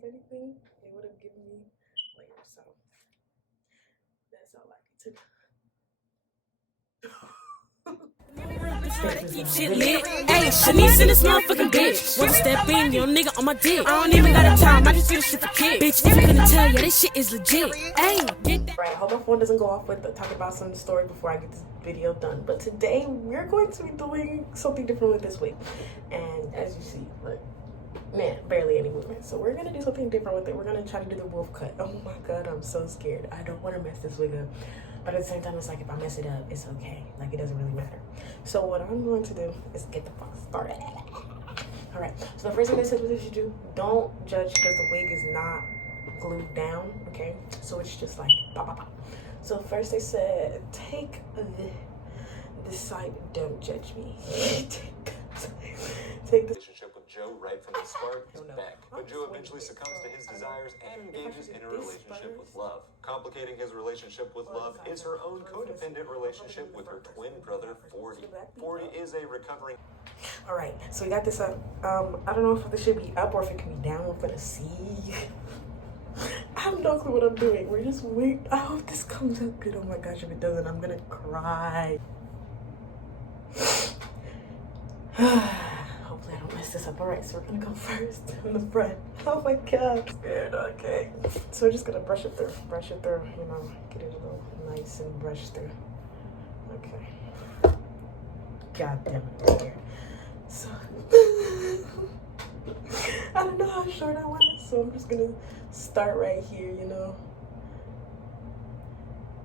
if anything, it would have given me layers. So that's all I need to Keep shit lit. Hey, Shanice in this motherfucking bitch. Wanna step in, your nigga on my dick. I don't even got a time, I just do this shit for kids. Bitch, if you couldn't tell, yeah, this shit is legit. Hey, get that. Right, I hope my phone doesn't go off with talking about some story before I get this video done. But today we're going to be doing something different with this wig. And as you see, look, man, barely any movement. So we're gonna do something different with it. We're gonna try to do the wolf cut. Oh my god, I'm so scared. I don't want to mess this wig up. But at the same time, it's like if I mess it up, it's okay. Like, it doesn't really matter. So what I'm going to do is get the fuck started. All right, so the first thing they said was you should do, don't judge because the wig is not glued down, okay? So it's just like pop, pop, pop. So first they said, take this side, don't judge me. Take this. Relationship with Joe right from the start is back. But Joe eventually succumbs to his desires and engages in a relationship with Love. Complicating his relationship with Love is her own codependent relationship with her twin brother, 40. 40 is a recovering... All right, so we got this up. I don't know if this should be up or if it can be down. We're gonna see. I have no clue what I'm doing. We're just waiting. I hope this comes out good. Oh my gosh, if it doesn't, I'm gonna cry. Hopefully I don't mess this up. All right, so we're gonna go first in the front. Oh my god, I'm scared. Okay, so we're just gonna brush it through, you know, get it a little nice and brush through. Okay. God damn it, I'm scared. So I don't know how short I want it, so I'm just gonna start right here, you know.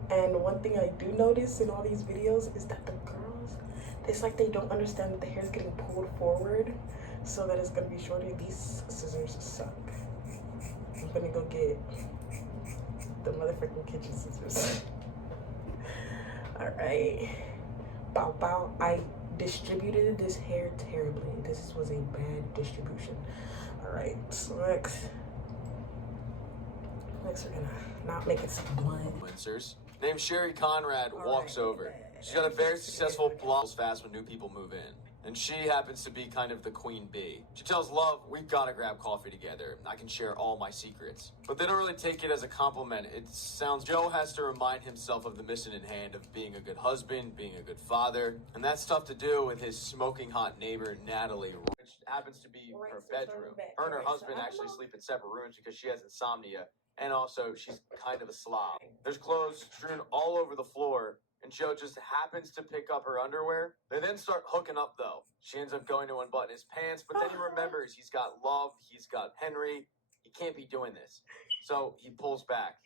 And one thing I do notice in all these videos is that the girls, it's like they don't understand that the hair is getting pulled forward so that it's gonna be shorter. These scissors suck. I'm gonna go get the motherfucking kitchen scissors. All right, bow bow. I distributed this hair terribly. This was a bad distribution. All right, so next we're gonna not make it some blood. Influencers named Sherry Conrad walks over. She's got a very successful blog fast when new people move in. And she happens to be kind of the queen bee. She tells Love, we've got to grab coffee together. I can share all my secrets. But they don't really take it as a compliment. It sounds Joe has to remind himself of the mission in hand of being a good husband, being a good father. And that's tough to do with his smoking hot neighbor, Natalie, which happens to be her bedroom. Her and her husband actually sleep in separate rooms because she has insomnia. And also, she's kind of a slob. There's clothes strewn all over the floor, and Joe just happens to pick up her underwear. They then start hooking up, though. She ends up going to unbutton his pants, but then he remembers he's got Love, he's got Henry. He can't be doing this. So he pulls back.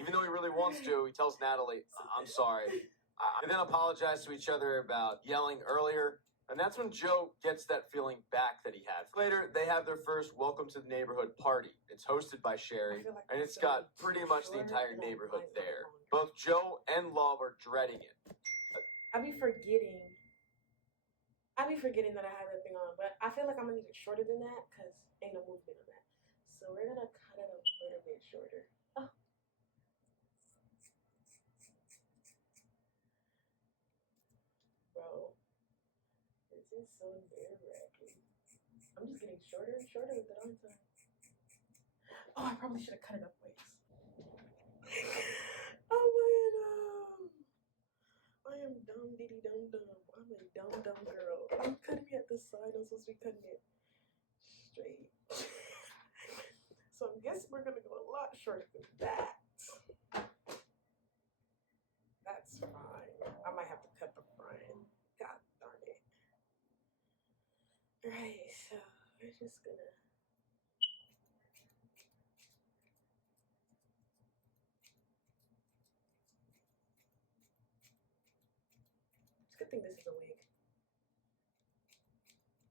Even though he really wants to, he tells Natalie, I'm sorry. They then apologize to each other about yelling earlier. And that's when Joe gets that feeling back that he had. Later, they have their first Welcome to the Neighborhood party. It's hosted by Sherry, and it's got pretty much the entire neighborhood there. Both Joe and Love are dreading it. I be forgetting that I have that thing on, but I feel like I'm gonna need it shorter than that because ain't no movement on that. So we're gonna cut it a little bit shorter. Oh. Bro. This is so nerve-wracking. I'm just getting shorter and shorter with it all the time. Oh, I probably should have cut it up ways. Oh my god. I am dumb diddy dumb dumb. I'm a dumb girl. I'm cutting it at the side. I'm supposed to be cutting it straight. So I guess we're gonna go a lot shorter than that. That's fine. I might have to cut the front. God darn it. Alright, so we're just gonna good thing this is a wig.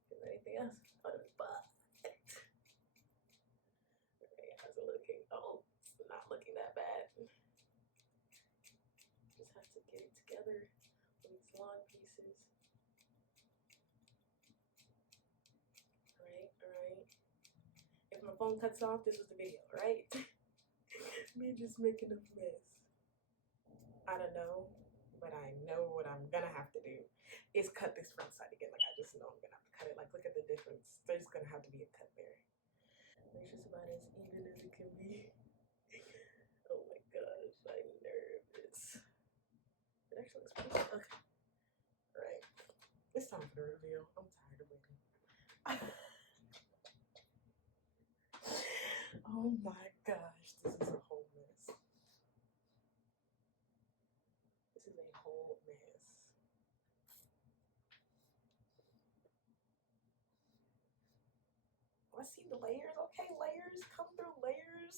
Is there anything else? Oh, the butt. Okay, how's it looking? Oh, it's not looking that bad. Just have to get it together with these long pieces. Alright. If my phone cuts off, this was the video, right? Me just making a mess. I don't know. But I know what I'm gonna have to do is cut this front side again. Like, I just know I'm gonna have to cut it. Like, look at the difference. There's gonna have to be a cut there. Make sure it's about as even at me. Oh my gosh, I'm nervous. It actually looks pretty good. Okay. Alright. It's time for the reveal. I'm tired of waiting. Oh my gosh, this is a whole mess. This is a whole mess. I see the layers. Okay, layers. Come through layers.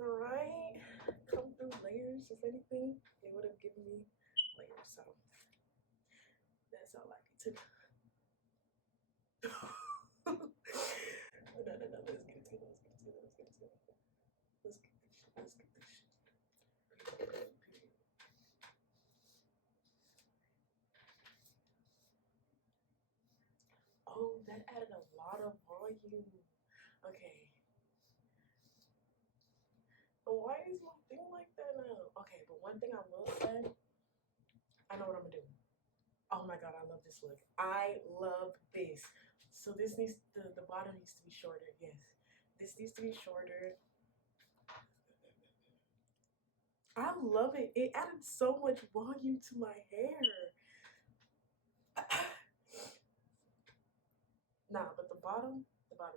Alright. Come through layers. If anything, it would have given me layers. So that's all I need to know. No. Let's get into it. Let's get this shit. Oh, that added a lot of volume. Okay. Why is my thing like that now? Okay, but one thing I will say, I know what I'm gonna do. Oh my god, I love this look. I love this. So this needs the bottom needs to be shorter. Yes, this needs to be shorter. I love it. It added so much volume to my hair. Nah, but the bottom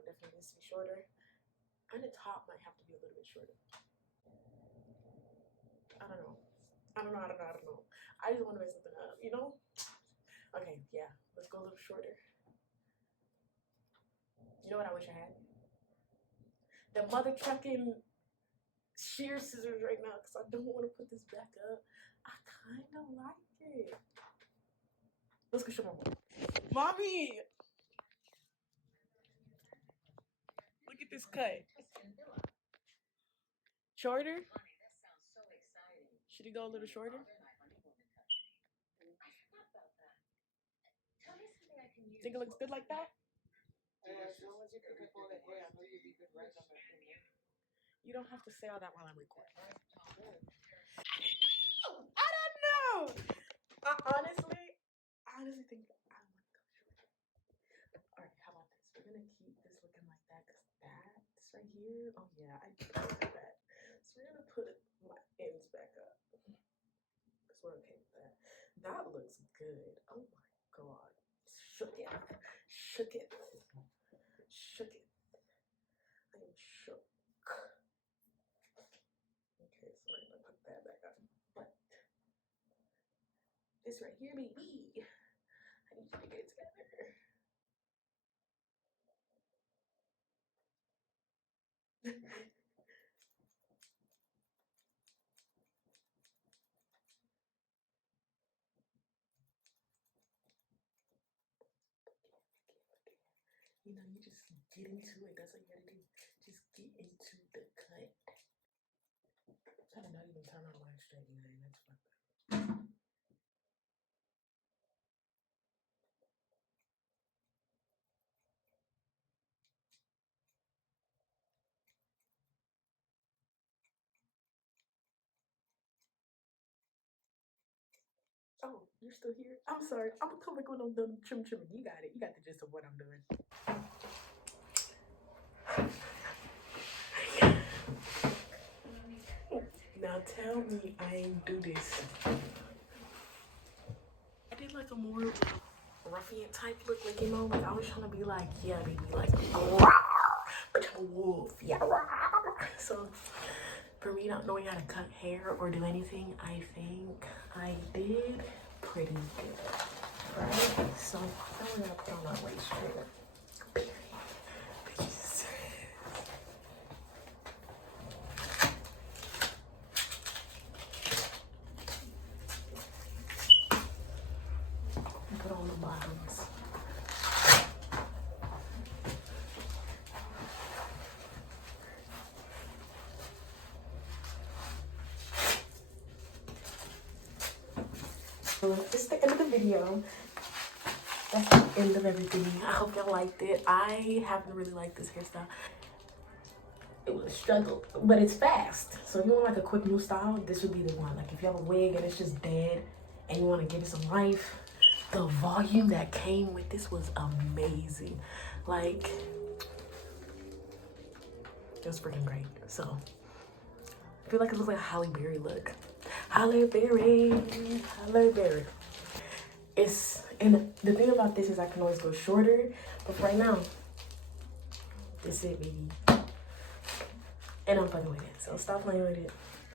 definitely needs to be shorter. And the top might have to be a little bit shorter. I don't know. I just want to mess something up, you know? Okay, yeah. Let's go a little shorter. You know what I wish I had? The mother trucking shear scissors right now because I don't want to put this back up. I kind of like it. Let's go show my mom. Mommy! Look at this cut. Shorter? Should it go a little shorter? Think it looks good like that? As long as you pick up all the hair, I know you'll be good right on that finger. You don't have to say all that while I'm recording. I don't know. I honestly think I want to go shorter. All right, how about this? We're gonna keep this looking like that because that's right here. Oh yeah, I do like that. So we're gonna put my ends back up because we're okay with that. That looks good. Oh my god, shook it. I am shook. Okay, so we're gonna put that back up. But this right here, baby. I need you to get it together. You know, you just get into it. That's what you gotta do. Just get into the cut. I did not even turn on my straightening iron. That's fucked up. Oh, you're still here? I'm sorry. I'm gonna come back when I'm done trimming. You got it. You got the gist of what I'm doing. Now tell me I ain't do this. I did like a more ruffian type look, like, you know, like I was trying to be like, yeah, baby, like, but I'm a wolf, yeah. So for me not knowing how to cut hair or do anything, I think I did pretty good, right? So now we're gonna put on our waist trainer. Put on the bottoms. This is the end of the video. That's the end of everything. I hope y'all liked it. I haven't really liked this hairstyle. It was a struggle, but it's fast. So if you want like a quick new style, this would be the one. Like if you have a wig and it's just dead and you want to give it some life, the volume that came with this was amazing. Like, It was freaking great. So I feel like it looks like a Halle Berry look. Halle Berry, Halle Berry. And the thing about this is I can always go shorter, but for right now, this is it, baby. And I'm fucking with it, so stop playing with it.